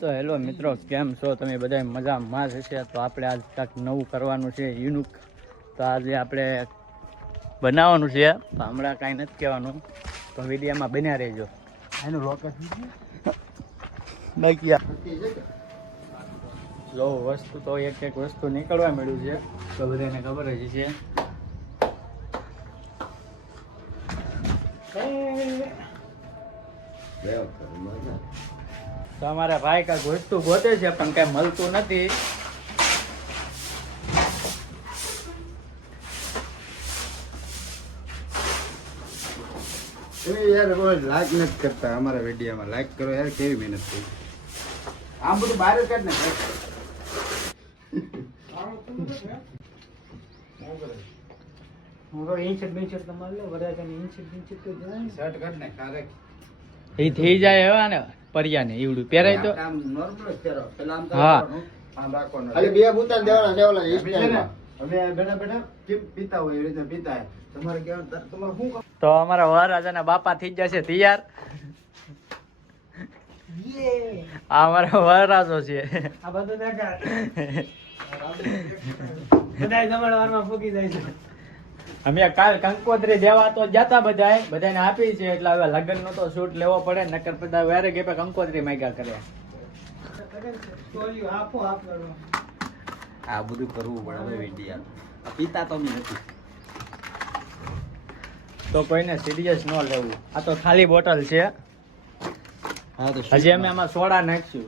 તો હેલો મિત્રો, કેમ છો તમે? બધા મજામાં હશે. તો આપણે આજ કાંઈક નવું કરવાનું છે, યુનિક. તો આજે આપણે બનાવવાનું છે, તો હમણાં કાંઈ નથી કહેવાનું, તો વિડીયોમાં બન્યા રહેજો. એનું રોકેટ બાકી જો વસ્તુ તો એક વસ્તુ નીકળવા મળ્યું છે, તો બધાને ખબર જ છે. તો અમારા ભાઈ કાંઈક વસ્તુ ગોતે છે, પણ કાંઈ મળતું નથી. યાર લાઈક નથી કરતા અમારા વિડીયોમાં. લાઈક કરો યાર, કેવી મહેનત થઈ. આમ બધું બહાર જ ને એ થઈ જાય હવે ને પરિયાને ઈવડું પહેરાય તો નોર્મલ પહેરો. પેલા હા આમ રાખવાનું. ખાલી બે બુતાન દેવાના લેવલા સ્ટાઈલમાં. અમે બેઠા બેઠા કેમ પીતા હોય એ રીતે પીતા. તમારે કેવું તમારે શું તો અમારા વરરાજાના બાપા થઈ જશે તૈયાર. આ અમારો વરરાજો છે. આ બધું દેખાય. બધાય જમણવારમાં ફૂકી જાય છે. અમે કાલ કંકોત્રી દેવા તો જતા બધાને આપી છે, એટલે હવે લગ્ન નો તો શૂટ લેવો પડે, નકર બધા વેરે કે કંકોત્રી માંગ્યા કરે. આ બધું કરવું પડે વિડીયો. પીતા તો નથી. તો કોઈને સિરિયસ ન લેવું. આ તો ખાલી બોટલ છે. હજી અમે આમાં સોડા નાખશું,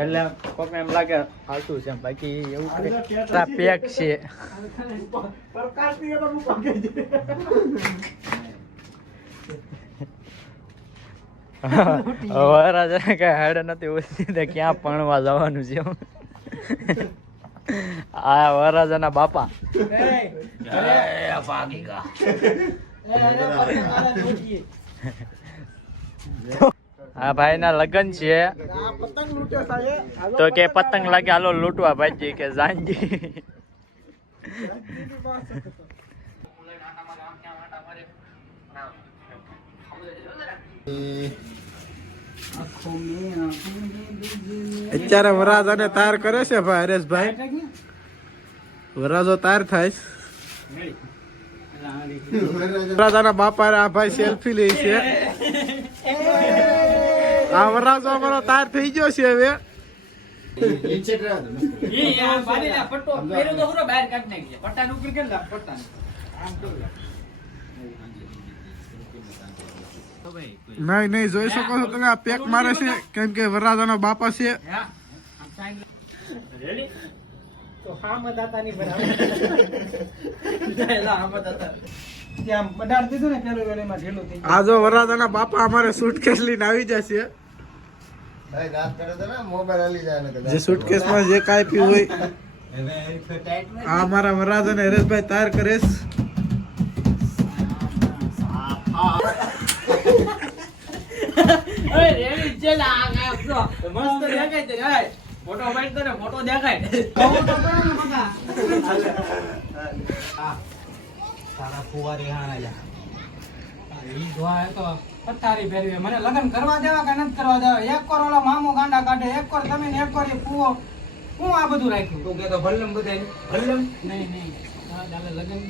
એટલે કોકને એમ લાગે ફાલતું છે, બાકી એવું પેક છે. વરરાજા કઈ હાડ નથી ઓછી, ક્યાં ભણવા જવાનું છે. આ વરરાજાના બાપા હા ભાઈ ના લગ્ન છે, તો કે પતંગ લાગે હાલો લૂંટવા ભાઈ કે જાનજી. અત્યારે વરરાજાને તાર કરે છે ભાઈ હરેશભાઈ. વરરાજો તાર થાય. વરરાજાના બાપા આ ભાઈ સેલ્ફી લે છે. આ વરરાજો અમારો તાર થઈ ગયો છે હવે. નહીં જોઈ શકો છો તમે. આ પેક મારે છે કેમ કે વરરાજાના બાપા છે. આ જો વરરાજાના બાપા અમારે સુટકેસ લઈને આવી જશે. જે સુટકેસ માં જે કાંઈ પી હોય આ અમારા વરરાજા ને હરેશભાઈ તાર કરે. ફોટો પાડ ને ફોટો દેખાય. મને લગ્ન કરવા દેવા કે નથી કરવા દેવા? એક કોર ઓલા મામો ગાંડા કાઢે, એક કોર તમે ને એક કોર ફૂવો. હું આ બધું રાખ્યું? તું કે તો ભલ્લમ બધા ભલ્લમ નહીં લગ્ન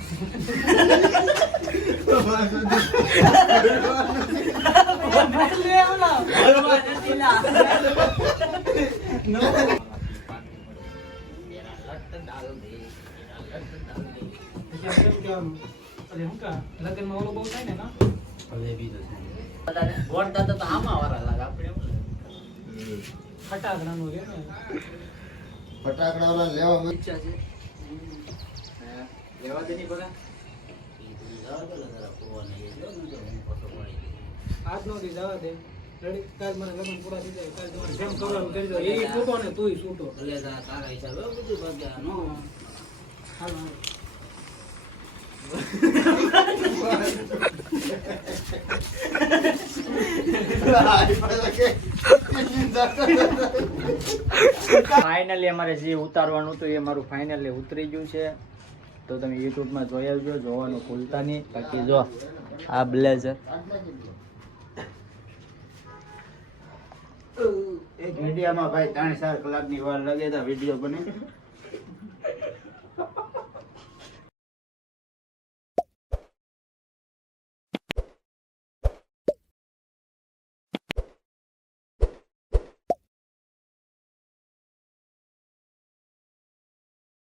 લગ્ન માં ઓલો બહુ થાય ને ફટાકડા નું ફટાકડા લેવા ઈચ્છા છે. લેવા દે નહીં બગા આજ નો દી જવા દે. રેડી? કાલ મને લગ્ન પૂરા થઈ જાય, કાલ તમારે જેમ કરવાનું કરી દો. એ છૂટો ને તુંય છૂટો. ભલે તારા હિસાબે બધું ભાગ્યા નો હાલ. ફાઇનલી અમારે જે ઉતારવાનું હતું એ મારું ફાઇનલી ઉતરી ગયું છે. તો તમે યુટ્યુબમાં જોઈ આવજો, જોવાનું ભૂલતા નહીં. બાકી જો આ બ્લેઝર એક વિડીયોમાં ભાઈ 3-4 કલાકની વાર લાગે તો વિડીયો બને